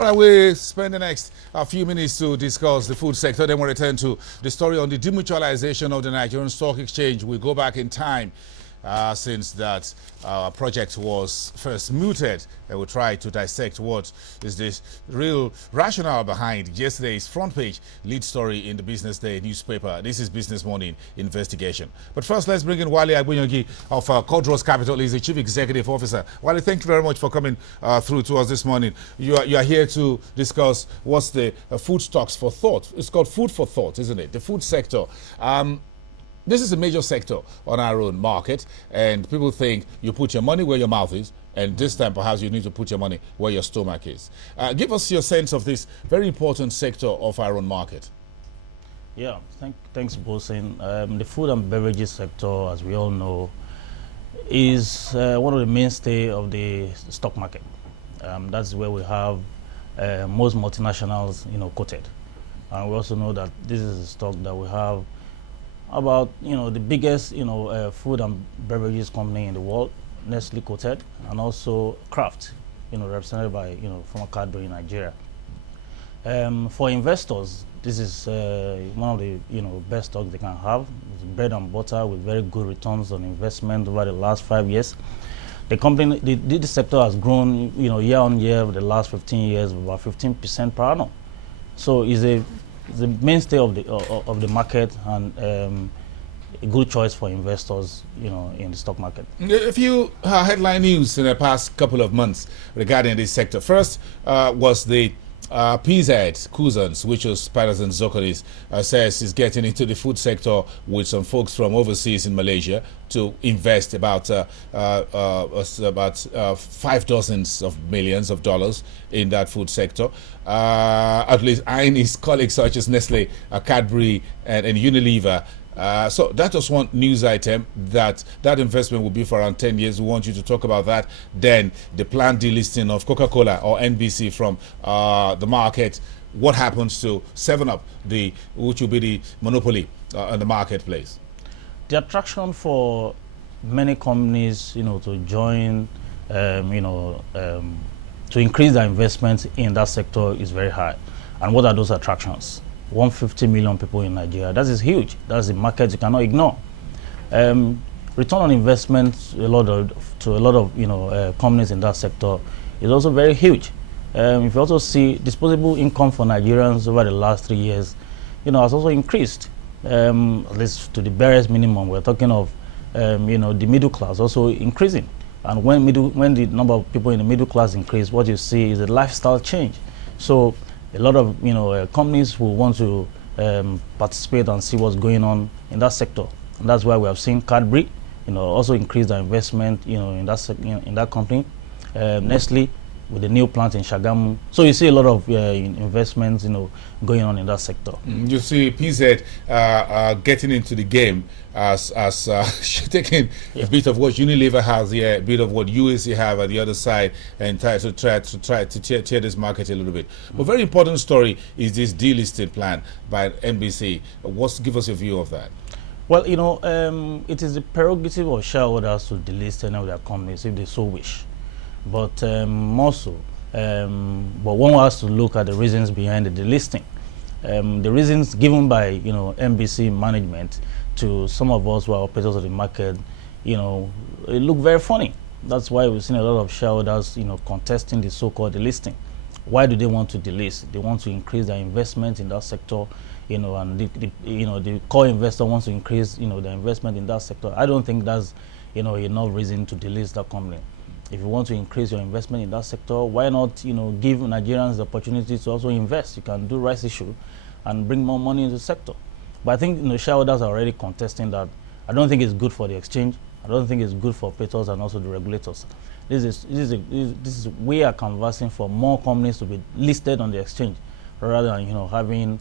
All right, we spend the next few minutes to discuss the food sector. Then we'll return to the story on the demutualization of the Nigerian Stock Exchange. We go back in time since that project was first mooted, and we'll try to dissect what is this real rationale behind yesterday's front page lead story in the Business Day newspaper. This is Business Morning Investigation. But first, let's bring in Wale Agbonyogi of Codros Capital. He's the Chief Executive Officer. Wale, thank you very much for coming through to us this morning. You are here to discuss what's the food stocks for thought. It's called food for thought, isn't it? The food sector. This is a major sector on our own market, and people think you put your money where your mouth is, and this time perhaps you need to put your money where your stomach is. Give us your sense of this very important sector of our own market. Yeah, thanks, Bosin. The food and beverages sector, as we all know, is one of the mainstay of the stock market. That's where we have most multinationals, quoted, and we also know that this is a stock that we have about the biggest food and beverages company in the world, Nestle quoted, and also Kraft, represented by former Cadbury in Nigeria. For investors, this is one of the best stocks they can have. It's bread and butter with very good returns on investment over the last 5 years. The company, the sector has grown year on year over the last 15 years, about 15% per annum. So it's the mainstay of the market, and a good choice for investors, in the stock market. A few headline news in the past couple of months regarding this sector. First was the PZ Cousins, which was Patterson Zokonis, says is getting into the food sector with some folks from overseas in Malaysia to invest about 5 dozens of millions of dollars in that food sector. At least eyeing his colleagues such as Nestle, Cadbury, and Unilever. So that was one news item, that investment will be for around 10 years. We want you to talk about that. Then the planned delisting of Coca-Cola or NBC from the market. What happens to 7-Up, which will be the monopoly in the marketplace? The attraction for many companies, to join, to increase their investment in that sector is very high. And what are those attractions? 150 million people in Nigeria. That is huge. That's a market you cannot ignore. Return on investment to a lot of companies in that sector is also very huge. If you also see disposable income for Nigerians over the last 3 years, has also increased, at least to the barest minimum. We're talking of, the middle class also increasing. And when the number of people in the middle class increase, what you see is a lifestyle change. So a lot of companies will want to participate and see what's going on in that sector, and that's why we have seen Cadbury, also increase their investment, in that company. Nestle with the new plant in Shagamu. So you see a lot of investments, going on in that sector. You see PZ getting into the game as taking a bit of what Unilever has here, a bit of what UAC have at the other side, and try to tear this market a little bit. But very important story is this delisting plan by NBC. Give us your view of that. Well, it is the prerogative of shareholders to delist any of their companies if they so wish. But more so, but one has to look at the reasons behind the delisting. The reasons given by NBC management to some of us who are operators of the market, it look very funny. That's why we've seen a lot of shareholders, contesting the so-called delisting. Why do they want to delist? They want to increase their investment in that sector, and the core investor wants to increase, their investment in that sector. I don't think that's, enough reason to delist that company. If you want to increase your investment in that sector, why not, give Nigerians the opportunity to also invest? You can do rights issue and bring more money into the sector. But I think shareholders are already contesting that. I don't think it's good for the exchange. I don't think it's good for operators and also the regulators. We are canvassing for more companies to be listed on the exchange, rather than having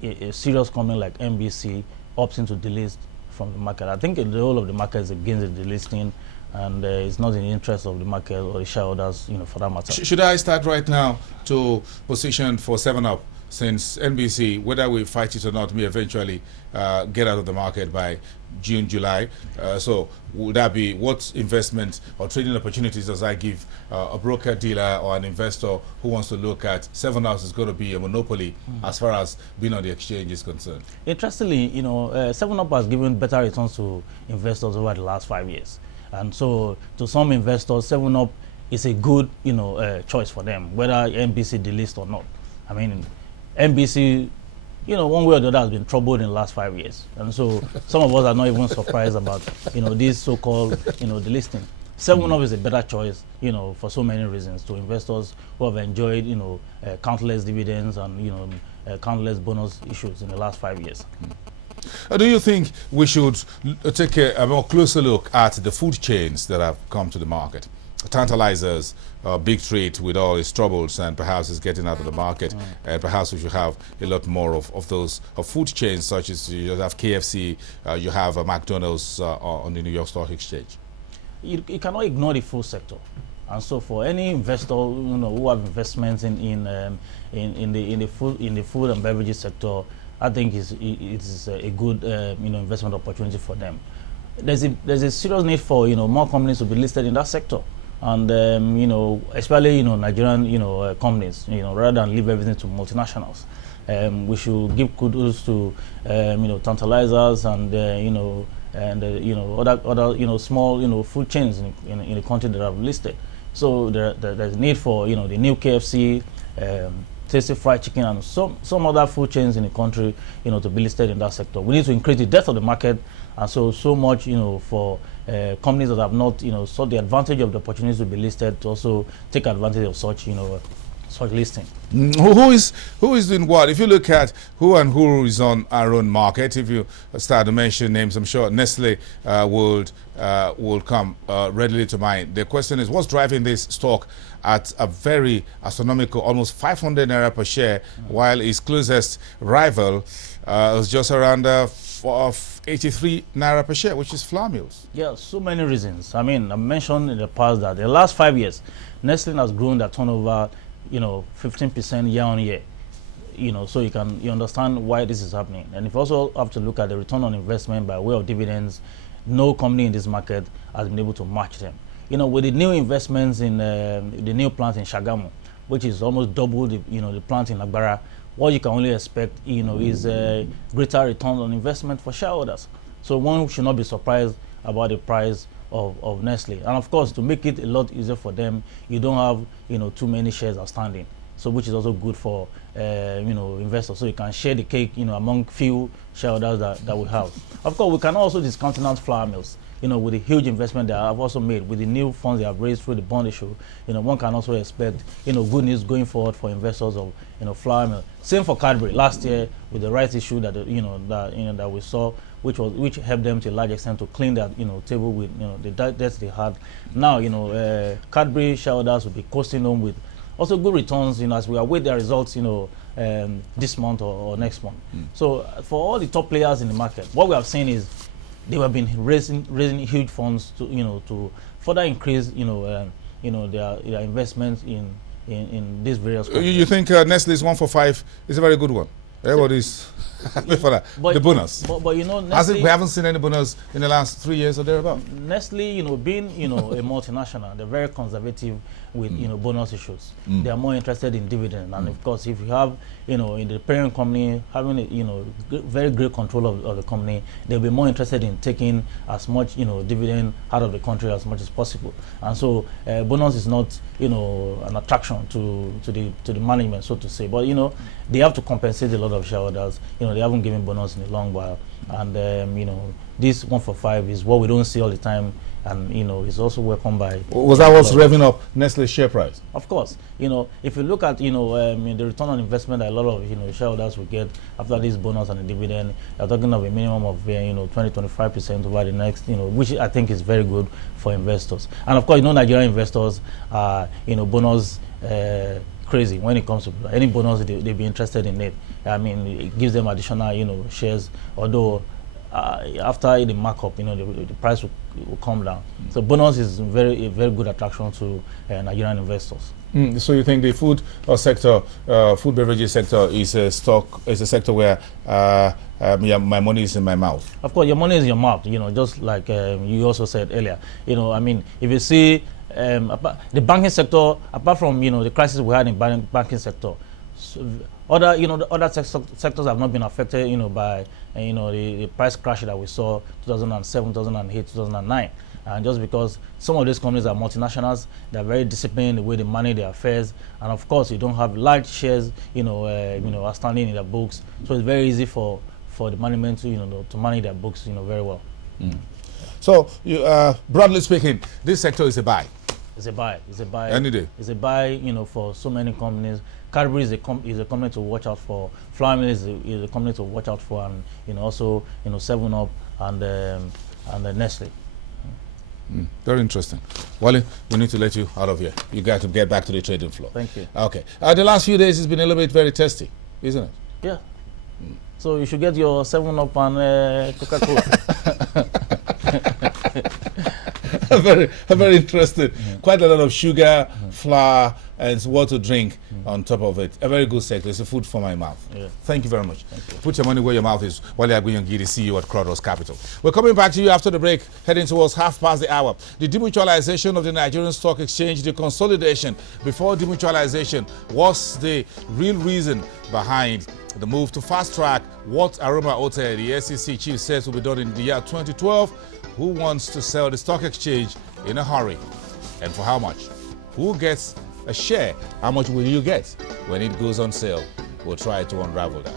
a serious company like NBC opting to delist from the market. I think the whole of the market is against the delisting, and it's not in the interest of the market or the shareholders, for that matter. Should I start right now to position for 7-Up since NBC, whether we fight it or not, may eventually get out of the market by June, July. So would that be, what investment or trading opportunities does that give a broker dealer or an investor who wants to look at 7 Up is going to be a monopoly as far as being on the exchange is concerned? Interestingly, 7 Up has given better returns to investors over the last 5 years. And so to some investors, 7 Up is a good, choice for them, whether NBC delist or not. I mean, NBC, one way or the other has been troubled in the last 5 years. And so some of us are not even surprised about, this so-called, delisting. 7 Up is a better choice, for so many reasons to investors who have enjoyed, countless dividends and, countless bonus issues in the last 5 years. Do you think we should take a more closer look at the food chains that have come to the market? Tantalizers, big treat with all its troubles, and perhaps it's getting out of the market. And perhaps we should have a lot more of those food chains, such as you have KFC, you have McDonald's on the New York Stock Exchange. You cannot ignore the food sector, and so for any investor who have investments in the food and beverages sector, I think it's a good investment opportunity for them. There's a serious need for more companies to be listed in that sector. And especially Nigerian companies, rather than leave everything to multinationals, we should give kudos to Tantalizers and other small food chains in the country that have listed. So there's need for the new KFC, Tasty Fried Chicken, and some other food chains in the country to be listed in that sector. We need to increase the depth of the market, and so much for companies that have not sought the advantage of the opportunities to be listed to also take advantage of such such listing. Who is doing what? If you look at who is on our own market, if you start to mention names, I'm sure Nestle will come readily to mind. The question is, what's driving this stock at a very astronomical, almost 500 naira per share, while its closest rival is just around 83 naira per share, which is flour mills? Yeah, so many reasons. I mean, I mentioned in the past that in the last 5 years, Nestle has grown their turnover 15% year on year. So you understand why this is happening. And if you also have to look at the return on investment by way of dividends, no company in this market has been able to match them. With the new investments in the new plant in Shagamu, which is almost double the plant in Agbara, what you can only expect is a greater return on investment for shareholders. So one should not be surprised about the price of Nestle. And of course, to make it a lot easier for them, you don't have too many shares outstanding, so which is also good for investors. So you can share the cake among few shareholders that we have. Of course, we can also discountenance flour mills. With the huge investment they have also made, with the new funds they have raised through the bond issue, one can also expect, good news going forward for investors of, flour mill. Same for Cadbury. Last year, with the rights issue that that we saw, which helped them to a large extent to clean that table with the debts they had. Now, Cadbury shareholders will be coasting home with also good returns, as we await their results, this month or next month. So for all the top players in the market, what we have seen is they have been raising huge funds to further increase their investments in these various companies. You think Nestle is 1 for 5 is a very good one? Everybody's happy for that. The bonus. But Nestle, we haven't seen any bonus in the last 3 years or thereabout. Nestle, being a multinational, they're very conservative with bonus issues. They are more interested in dividend, and of course, if you have in the parent company having very great control of the company, they'll be more interested in taking as much dividend out of the country as much as possible. And so bonus is not an attraction to the management, so to say. But they have to compensate a lot of shareholders. They haven't given bonus in a long while, and this 1 for 5 is what we don't see all the time, and it's also welcomed by. Was that what's revving up Nestle's share price? Of course, if you look at the return on investment that a lot of shareholders will get after this bonus and the dividend, you're talking of a minimum of 20-25% over the next, which I think is very good for investors. And of course, Nigerian investors are bonus crazy when it comes to any bonus. They'll be interested in it. I mean, it gives them additional shares, although after the markup, the price will come down. So bonus is a very good attraction to Nigerian investors. So you think the food sector, food beverages sector, is a sector where my money is in my mouth? Of course, your money is in your mouth. Just like you also said earlier. I mean, if you see the banking sector, apart from the crisis we had in banking sector, so other sectors have not been affected, by the price crash that we saw 2007, 2008, 2009. And just because some of these companies are multinationals, they're very disciplined in the way they manage their affairs, and of course, you don't have large shares, outstanding in their books, so it's very easy for the management to manage their books, very well. So, broadly speaking, this sector is a buy. It's a buy. It's a buy. Any day. It's a buy, for so many companies. Cadbury is a company to watch out for. Flour Mill is a company to watch out for, and also 7-Up and Nestle. Very interesting. Wally, we need to let you out of here. You got to get back to the trading floor. Thank you. Okay. The last few days has been a little bit very testy, isn't it? Yeah. So you should get your 7-Up and Coca-Cola. I'm very interested. Quite a lot of sugar, flour, and water to drink on top of it. A very good sector. It's a food for my mouth. Yeah. Thank you very much. Thank you. Put your money where your mouth is. Wale Agunyangiri, CEO at Kronos Capital. We're coming back to you after the break, heading towards 1:30. The demutualization of the Nigerian Stock Exchange, the consolidation before demutualization, was the real reason behind the move to fast track what Aroma Hotel, the SEC chief, says will be done in the year 2012. Who wants to sell the stock exchange in a hurry, and for how much? Who gets a share? How much will you get when it goes on sale? We'll try to unravel that.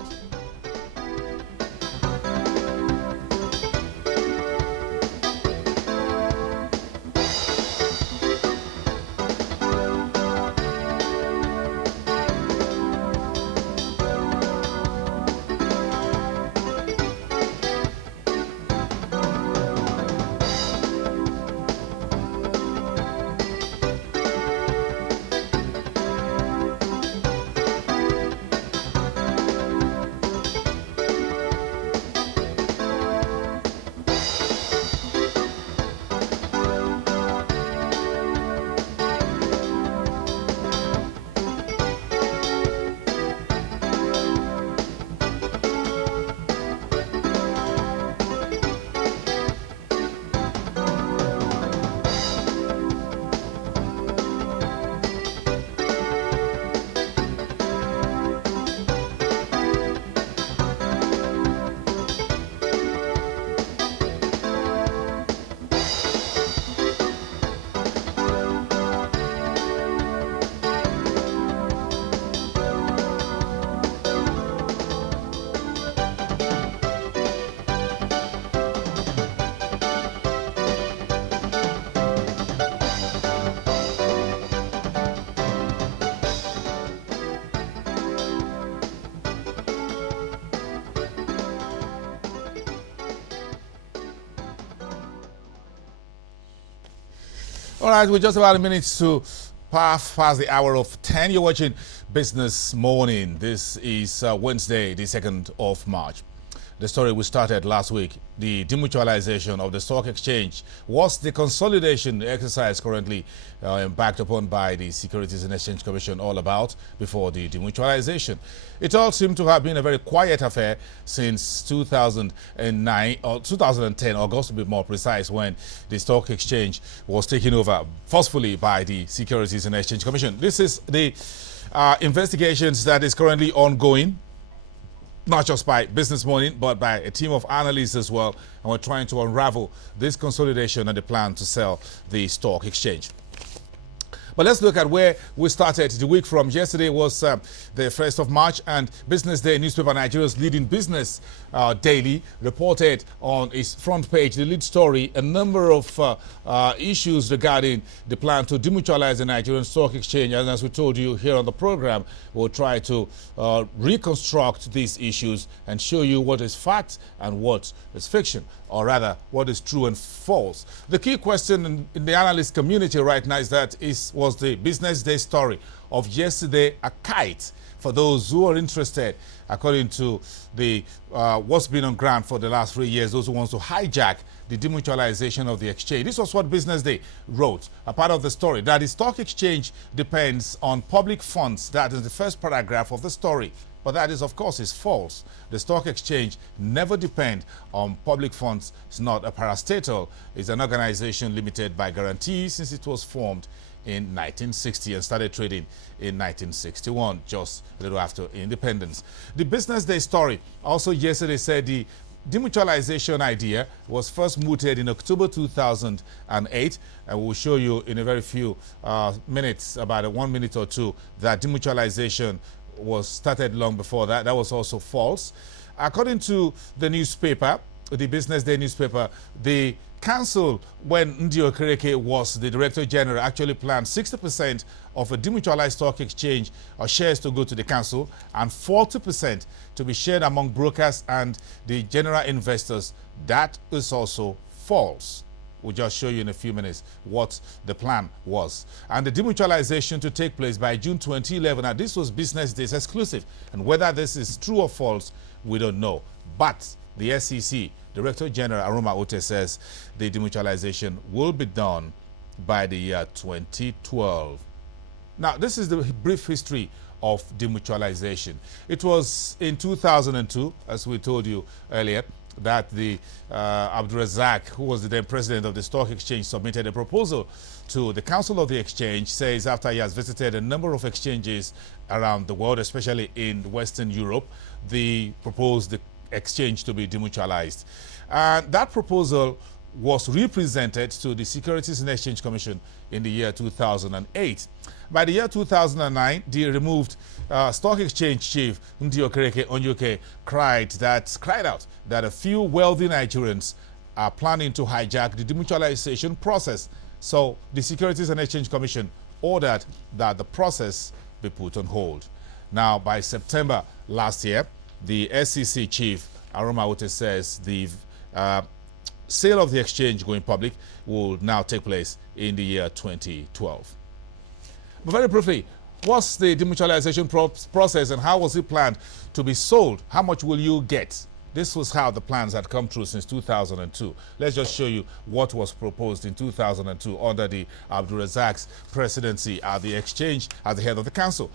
All right, we're just about a minute to past the hour of 10. You're watching Business Morning. This is Wednesday, the 2nd of March. The story we started last week, the demutualization of the stock exchange, was the consolidation exercise currently embarked upon by the Securities and Exchange Commission all about before the demutualization. It all seemed to have been a very quiet affair since 2009 or 2010, August to be more precise, when the stock exchange was taken over forcefully by the Securities and Exchange Commission. This is the investigations that is currently ongoing, not just by Business Morning, but by a team of analysts as well. And we're trying to unravel this consolidation and the plan to sell the stock exchange. But let's look at where we started the week from. Yesterday was the 1st of March, and Business Day newspaper, Nigeria's leading business daily, reported on its front page, the lead story, a number of issues regarding the plan to demutualize the Nigerian Stock Exchange. And as we told you here on the program, we'll try to reconstruct these issues and show you what is fact and what is fiction, or rather, what is true and false. The key question in the analyst community right now is was the business day story of yesterday, a kite. For those who are interested, according to the what's been on ground for the last 3 years, those who want to hijack the demutualization of the exchange. This was what Business Day wrote, a part of the story, that the stock exchange depends on public funds. That is the first paragraph of the story. But that is, of course, is false. The stock exchange never depends on public funds. It's not a parastatal. It's an organization limited by guarantee since it was formed in 1960 and started trading in 1961, just a little after independence. The Business Day story also yesterday said the demutualization idea was first mooted in October 2008, and we'll show you in a very few minutes, about 1 minute or two, that demutualization was started long before that. That was also false. According to the newspaper, the Business Day newspaper, the council, when Ndi Okereke was the Director General, actually planned 60% of a demutualized stock exchange or shares to go to the council and 40% to be shared among brokers and the general investors. That is also false. We'll just show you in a few minutes what the plan was. And the demutualization to take place by June 2011. Now, this was Business Day's exclusive. And whether this is true or false, we don't know. But the SEC, Director General Aroma Ote, says the demutualization will be done by the year 2012. Now, this is the brief history of demutualization. It was in 2002, as we told you earlier, that the Abdulrazak, who was the then president of the stock exchange, submitted a proposal to the Council of the Exchange. Says after he has visited a number of exchanges around the world, especially in Western Europe, proposed the exchange to be demutualized. And that proposal was represented to the Securities and Exchange Commission in the year 2008. By the year 2009, the removed stock exchange chief, Ndi Okereke Onyuke, cried out that a few wealthy Nigerians are planning to hijack the demutualization process. So the Securities and Exchange Commission ordered that the process be put on hold. Now, by September last year, the SEC chief, Aroma Ote, says the sale of the exchange going public will now take place in the year 2012. But very briefly, what's the demutualization process and how was it planned to be sold? How much will you get? This was how the plans had come through since 2002. Let's just show you what was proposed in 2002 under the Abdulrazak's presidency at the exchange as the head of the council.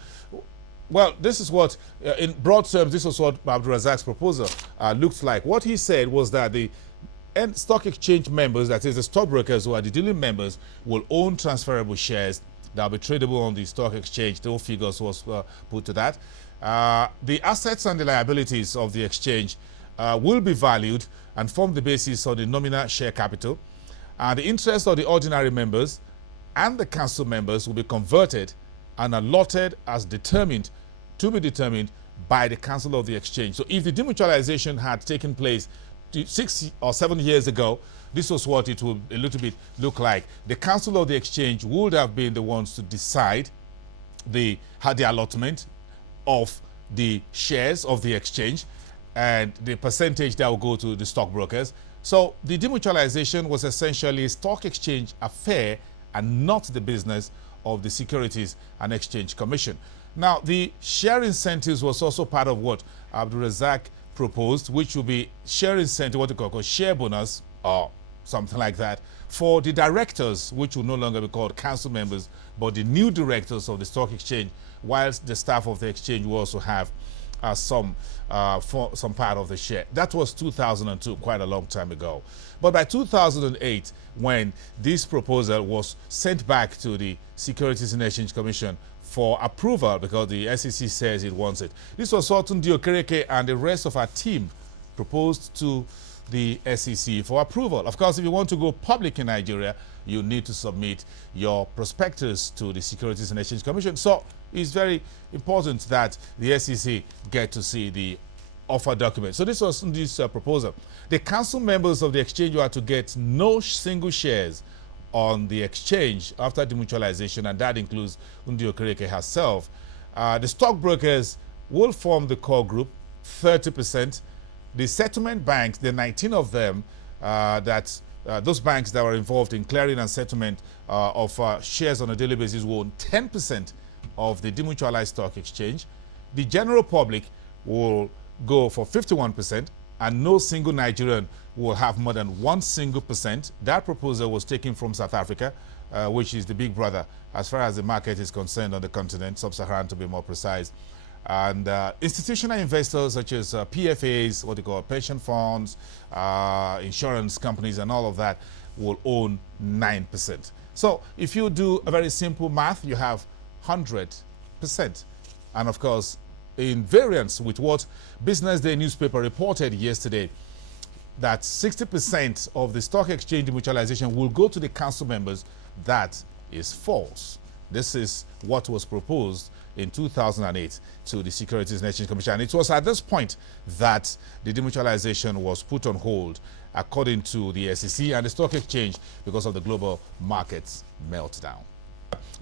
Well, this is what, in broad terms, this was what Abdulrazak's proposal looked like. What he said was that the stock exchange members, that is the stockbrokers who are the dealing members, will own transferable shares that will be tradable on the stock exchange. No figures was put to that. The assets and the liabilities of the exchange will be valued and form the basis of the nominal share capital. The interest of the ordinary members and the council members will be converted and allotted as to be determined by the Council of the Exchange. So if the demutualization had taken place 6 or 7 years ago, this was what it would a little bit look like. The Council of the Exchange would have been the ones to decide the allotment of the shares of the exchange and the percentage that will go to the stockbrokers. So the demutualization was essentially a stock exchange affair and not the business of the Securities and Exchange Commission. Now, the share incentives was also part of what Abdulrazak proposed, which will be share incentive, what you call share bonus or something like that, for the directors, which will no longer be called council members, but the new directors of the stock exchange, whilst the staff of the exchange will also have some part of the share. That was 2002, quite a long time ago. But by 2008, when this proposal was sent back to the Securities and Exchange Commission for approval, because the SEC says it wants it, this was what Ndi Okereke and the rest of our team proposed to the SEC for approval. Of course, if you want to go public in Nigeria, you need to submit your prospectus to the Securities and Exchange Commission. So it's very important that the SEC get to see the offer document. So this was this proposal. The council members of the exchange were to get no single shares on the exchange after demutualization, and that includes Ndi Okereke herself. The stockbrokers will form the core group, 30%. The settlement banks, the 19 of them that those banks that were involved in clearing and settlement of shares on a daily basis will own 10% of the demutualized stock exchange. The general public will go for 51%, and no single Nigerian will have more than 1%. That proposal was taken from South Africa, which is the big brother as far as the market is concerned on the continent, sub-Saharan to be more precise. And institutional investors such as PFAs, what they call pension funds, insurance companies, and all of that will own 9%. So if you do a very simple math, you have 100%. And of course, in variance with what Business Day newspaper reported yesterday, that 60% of the stock exchange demutualization will go to the council members, that is false. This is what was proposed in 2008 to the Securities and Exchange Commission. And it was at this point that the demutualization was put on hold, according to the SEC and the stock exchange, because of the global markets meltdown.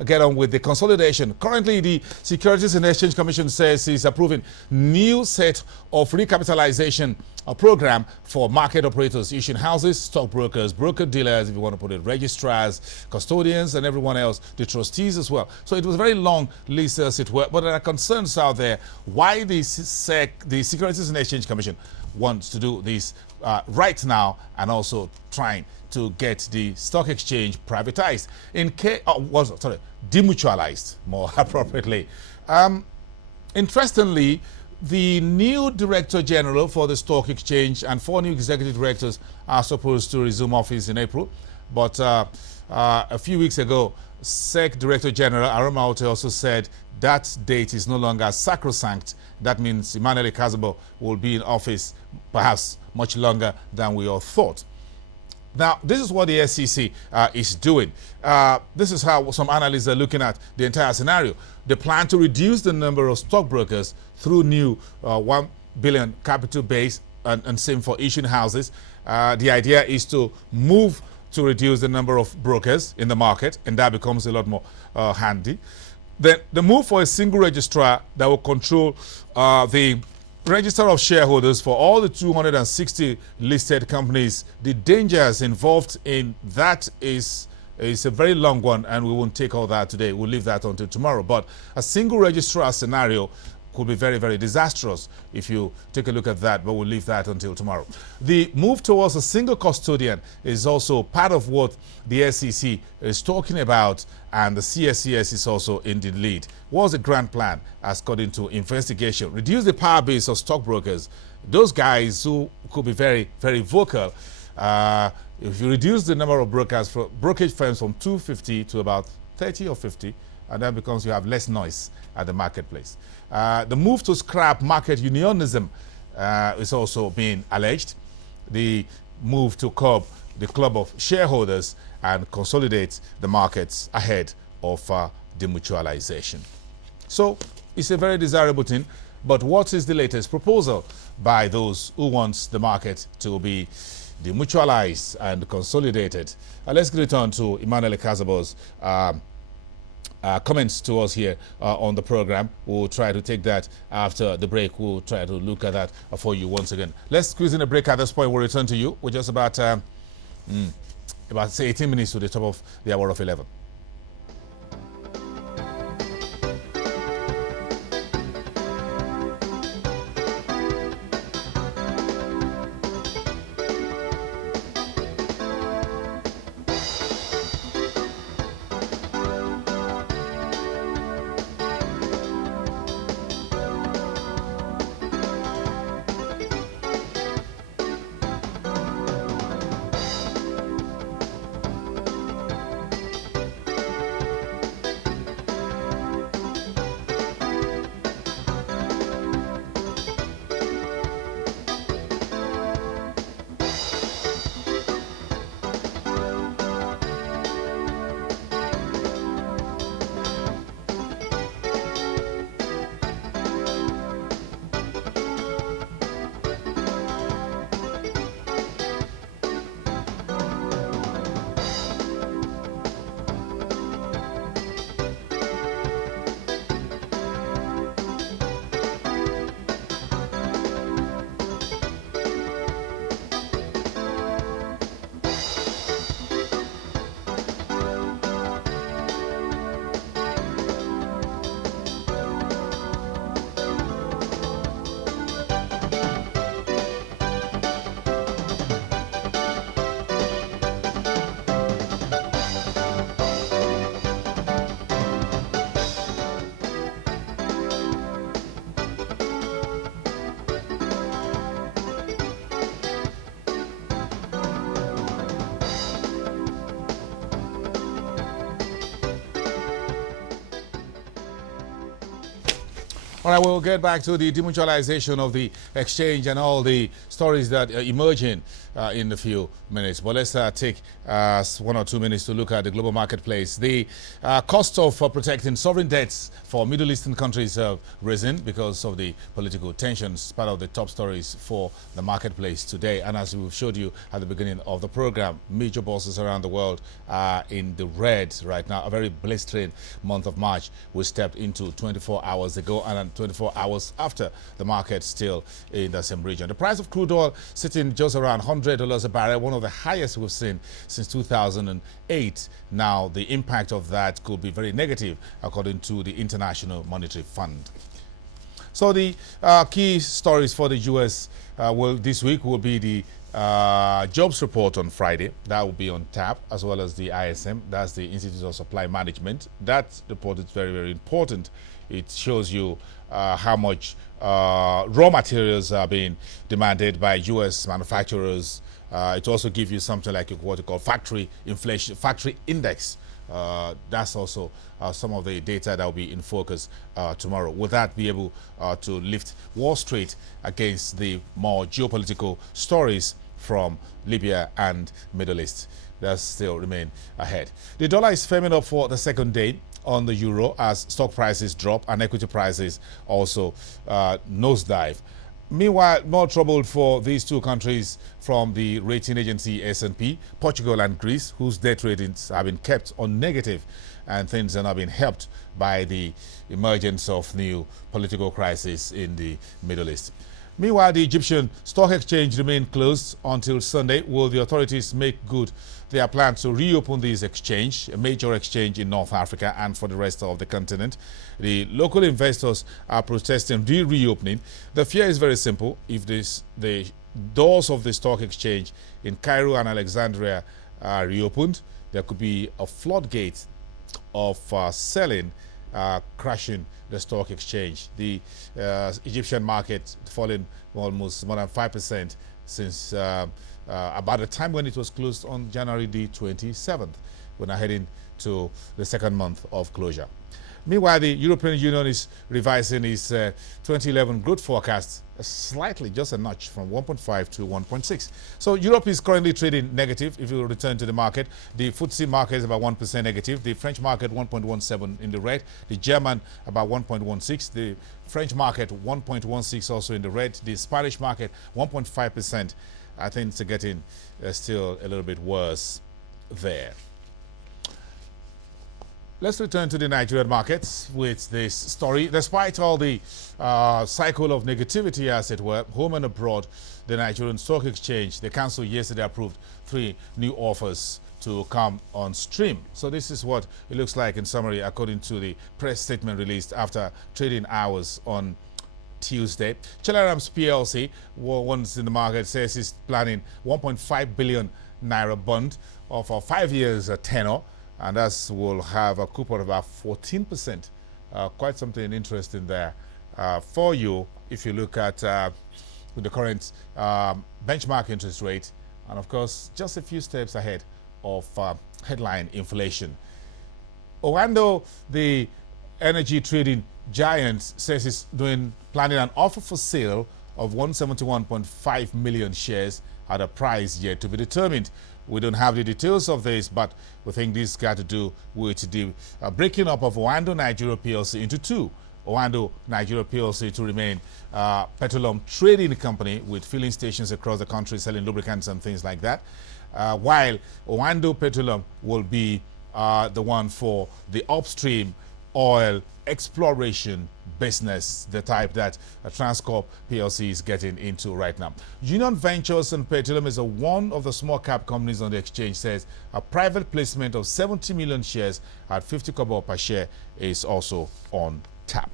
Get on with the consolidation. Currently, the Securities and Exchange Commission says it's approving new set of recapitalization program for market operators, issuing houses, stockbrokers, broker-dealers, if you want to put it, registrars, custodians, and everyone else, the trustees as well. So it was a very long list, as it were, but there are concerns out there why the Securities and Exchange Commission wants to do this right now, and also trying to get the stock exchange privatized, demutualized more appropriately. Interestingly, the new Director General for the Stock Exchange and 4 new executive directors are supposed to resume office in April. But a few weeks ago, SEC Director General Aroma Ote also said that date is no longer sacrosanct. That means Emmanuel Ikazabo will be in office perhaps much longer than we all thought. Now, this is what the SEC is doing. This is how some analysts are looking at the entire scenario. They plan to reduce the number of stockbrokers through new 1 billion capital base, and same for issuing houses. The idea is to move to reduce the number of brokers in the market, and that becomes a lot more handy. Then the move for a single registrar that will control the register of shareholders for all the 260 listed companies. The dangers involved in that is a very long one, and we won't take all that today. We'll leave that until tomorrow. But a single registrar scenario could be very, very disastrous if you take a look at that, but we'll leave that until tomorrow. The move towards a single custodian is also part of what the SEC is talking about, and the CSCS is also in the lead. What's the grand plan, according to investigation? Reduce the power base of stockbrokers, those guys who could be very, very vocal. If you reduce the number of brokerage firms from 250 to about 30 or 50, and that becomes you have less noise at the marketplace. The move to scrap market unionism is also being alleged. The move to curb the club of shareholders and consolidate the markets ahead of demutualization. So it's a very desirable thing, but what is the latest proposal by those who want the market to be demutualized and consolidated? Let's get it on to Emmanuel Ikazabo's comments to us here on the program. We'll try to take that after the break. We'll try to look at that for you once again. Let's squeeze in a break at this point. We'll return to you. We're just about say 18 minutes to the top of the hour of 11. All right, we'll get back to the demutualization of the exchange and all the stories that are emerging in a few minutes. But let's take 1 or 2 minutes to look at the global marketplace. The cost of protecting sovereign debts for Middle Eastern countries have risen because of the political tensions, part of the top stories for the marketplace today. And as we showed you at the beginning of the program, major bourses around the world are in the red right now. A very blistering month of March we stepped into 24 hours ago, and 24 hours after, the market still in the same region. The price of crude oil sitting just around $100 a barrel, one of the highest we've seen since 2008. Now, the impact of that could be very negative, according to the International Monetary Fund. So the key stories for the U.S. This week will be the jobs report on Friday. That will be on tap, as well as the ISM. That's the Institute of Supply Management. That report is very, very important. It shows you how much raw materials are being demanded by U.S. manufacturers. It also gives you something like what you call factory inflation, factory index. That's also some of the data that will be in focus tomorrow. Will that be able to lift Wall Street against the more geopolitical stories from Libya and Middle East? That still remain ahead. The dollar is firming up for the second day on the euro as stock prices drop and equity prices also nosedive. Meanwhile, more trouble for these two countries from the rating agency S&P, Portugal and Greece, whose debt ratings have been kept on negative, and things are not being helped by the emergence of new political crisis in the Middle East. Meanwhile, the Egyptian stock exchange remained closed until Sunday. Will the authorities make good their plan to reopen this exchange, a major exchange in North Africa and for the rest of the continent? The local investors are protesting the reopening. The fear is very simple. If the doors of the stock exchange in Cairo and Alexandria are reopened, there could be a floodgate of selling, crashing the stock exchange. The Egyptian market falling almost more than 5% since about the time when it was closed on January the 27th. We're now heading to the second month of closure. Meanwhile, the European Union is revising its 2011 growth forecast slightly, just a notch, from 1.5 to 1.6. So Europe is currently trading negative. If you return to the market, the FTSE market is about 1% negative. The French market 1.17 in the red. The German about 1.16. The French market 1.16 also in the red. The Spanish market 1.5%. I think it's getting still a little bit worse there. Let's return to the Nigerian markets with this story. Despite all the cycle of negativity, as it were, home and abroad, the Nigerian Stock Exchange, the council yesterday approved 3 new offers to come on stream. So this is what it looks like in summary, according to the press statement released after trading hours on Tuesday. Chelarams PLC, once in the market, says it's planning 1.5 billion naira bond of a 5 years tenor, and that will have a coupon of about 14%. Quite something interesting there for you if you look at the current benchmark interest rate, and of course just a few steps ahead of headline inflation. Owando, the energy trading giant, says it's planning an offer for sale of 171.5 million shares at a price yet to be determined. We don't have the details of this, but we think this got to do with the breaking up of Owando Nigeria PLC into two. Owando Nigeria PLC to remain petroleum trading company with filling stations across the country selling lubricants and things like that, while Owando Petroleum will be the one for the upstream oil exploration business, the type that Transcorp PLC is getting into right now. Union Ventures and Petroleum is one of the small cap companies on the exchange, says a private placement of 70 million shares at 50 kobo per share is also on tap.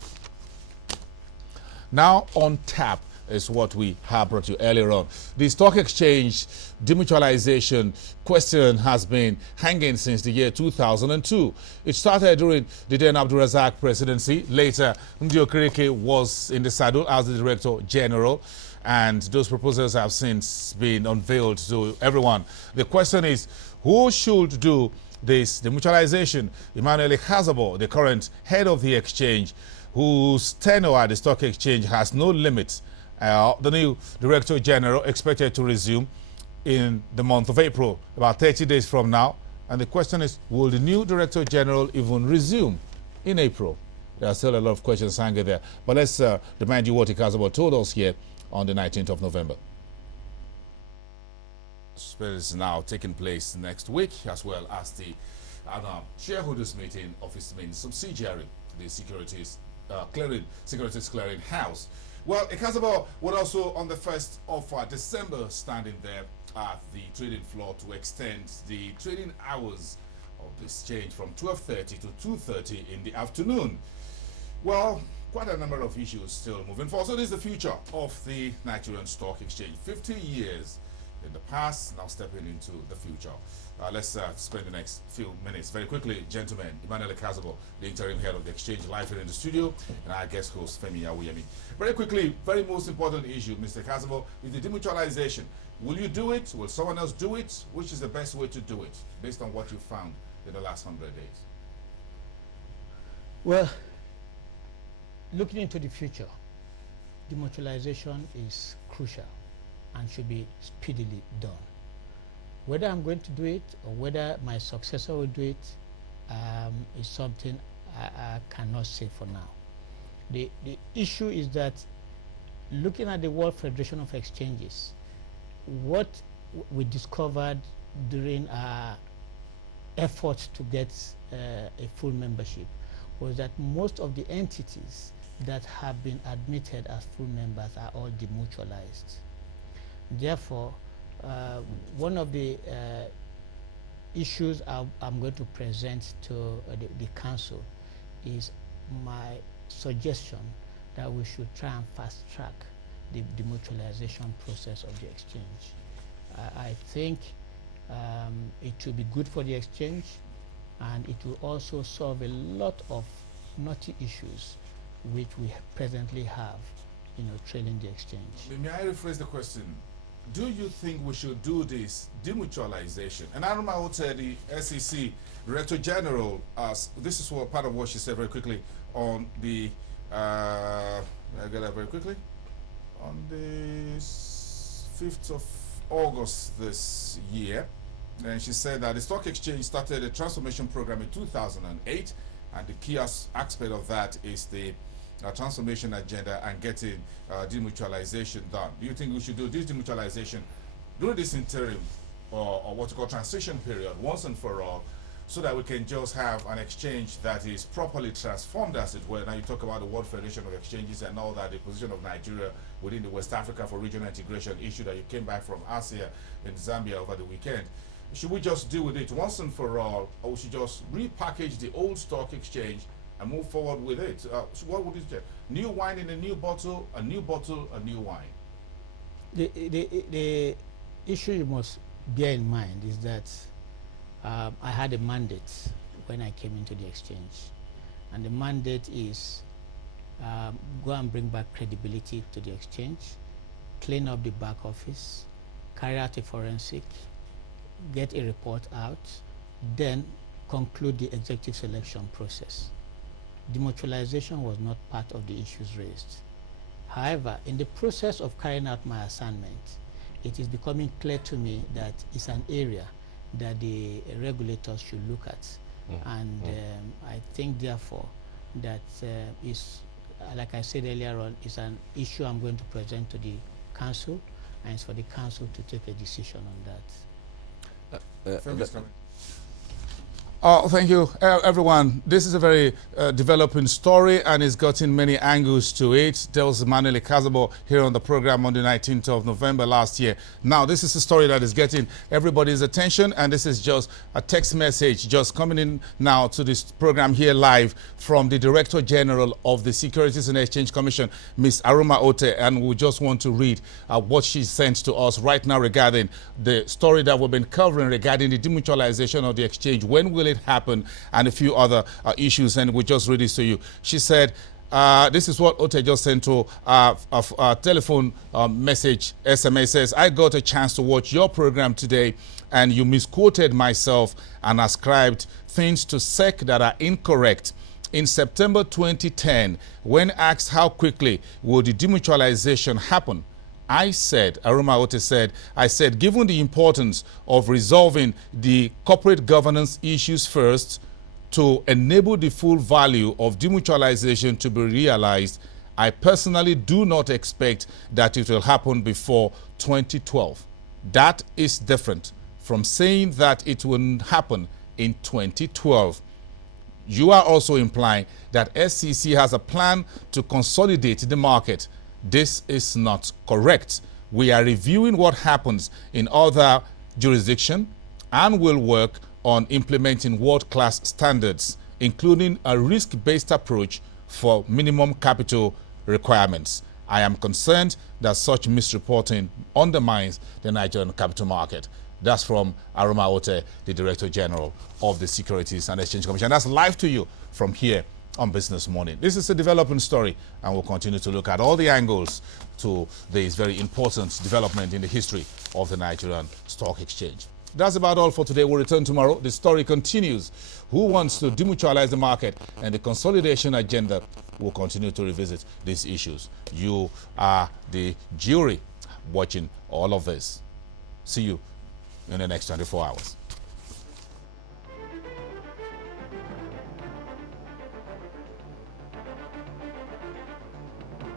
Now on tap is what we have brought you earlier on. The stock exchange demutualization question has been hanging since the year 2002. It started during the then Abdulrazak presidency. Later, Ndi Okereke was in the saddle as the Director General, and those proposals have since been unveiled to everyone. The question is, who should do this demutualization? Emmanuel Khazabo, the current head of the exchange, whose tenure at the stock exchange has no limits. The new Director General expected to resume in the month of April, about 30 days from now. And the question is, will the new Director General even resume in April? There are still a lot of questions hanging there. But let's remind you what Ikazabo told us here on the 19th of November. It is now taking place next week, as well as the shareholders meeting of its main subsidiary, the Securities Clearing House. Well, Ikazabo would also, on the 1st of December, standing there at the trading floor to extend the trading hours of the exchange from 12:30 to 2:30 in the afternoon. Well, quite a number of issues still moving forward. So this is the future of the Nigerian Stock Exchange. 50 years in the past, now stepping into the future. Let's spend the next few minutes very quickly. Gentlemen, Emmanuel Ikazabo, the interim head of the exchange, live here in the studio, and our guest host, Femi Awuyemi. Very quickly, very most important issue, Mr. Ikazabo, is the demutualization. Will you do it? Will someone else do it? Which is the best way to do it, based on what you found in the last 100 days? Well, looking into the future, demutualization is crucial and should be speedily done. Whether I'm going to do it or whether my successor will do it is something I cannot say for now. The issue is that looking at the World Federation of Exchanges, what we discovered during our efforts to get a full membership was that most of the entities that have been admitted as full members are all demutualized. Therefore, one of the issues I'm going to present to the council is my suggestion that we should try and fast track the demutualization process of the exchange. I think it will be good for the exchange, and it will also solve a lot of knotty issues which we presently have, trailing the exchange. May I rephrase the question? Do you think we should do this demutualization? And Aruma Ote, the SEC Director General, this is part of what she said very quickly on the, I get that very quickly, on the 5th of August this year. And she said that the stock exchange started a transformation program in 2008, and the key aspect of that is the transformation agenda and getting demutualization done. Do you think we should do this demutualization during this interim or what you call transition period once and for all, so that we can just have an exchange that is properly transformed, as it were? Now you talk about the World Federation of Exchanges and all that, the position of Nigeria within the West Africa for regional integration issue that you came back from Asia in Zambia over the weekend. Should we just deal with it once and for all, or we should just repackage the old stock exchange and move forward with it? So what would you say? New wine in a new bottle, a new bottle, a new wine. The issue you must bear in mind is that I had a mandate when I came into the exchange, and the mandate is go and bring back credibility to the exchange, clean up the back office, carry out a forensic, get a report out, then conclude the executive selection process. Demutualization was not part of the issues raised. However, in the process of carrying out my assignment, it is becoming clear to me that it's an area that the regulators should look at. And I think, therefore, that is, like I said earlier on, is an issue I'm going to present to the council, and it's for the council to take a decision on that. Oh, thank you, everyone. This is a very developing story, and it's gotten many angles to it. There was Emmanuel Ikazabo here on the program on the 19th of November last year. Now, this is a story that is getting everybody's attention, and this is just a text message just coming in now to this program here live from the Director General of the Securities and Exchange Commission, Ms. Aruma Ote, and we just want to read what she sent to us right now regarding the story that we've been covering regarding the demutualization of the exchange. When will it happen, and a few other issues, and we just read this to you. She said, this is what Ote just sent to a telephone message, SMS. Says, I got a chance to watch your program today, and you misquoted myself and ascribed things to SEC that are incorrect. in September 2010, when asked how quickly would the demutualization happen, Aroma Ote said, given the importance of resolving the corporate governance issues first to enable the full value of demutualization to be realized, I personally do not expect that it will happen before 2012. That is different from saying that it will happen in 2012. You are also implying that SCC has a plan to consolidate the market. This is not correct. We are reviewing what happens in other jurisdictions and will work on implementing world-class standards, including a risk-based approach for minimum capital requirements. I am concerned that such misreporting undermines the Nigerian capital market. That's from Aroma Ote, the Director General of the Securities and Exchange Commission. That's live to you from here on Business Morning. This is a developing story, and we'll continue to look at all the angles to this very important development in the history of the Nigerian Stock Exchange. That's about all for today. We'll return tomorrow. The story continues. Who wants to demutualize the market and the consolidation agenda? We'll continue to revisit these issues. You are the jury watching all of this. See you in the next 24 hours.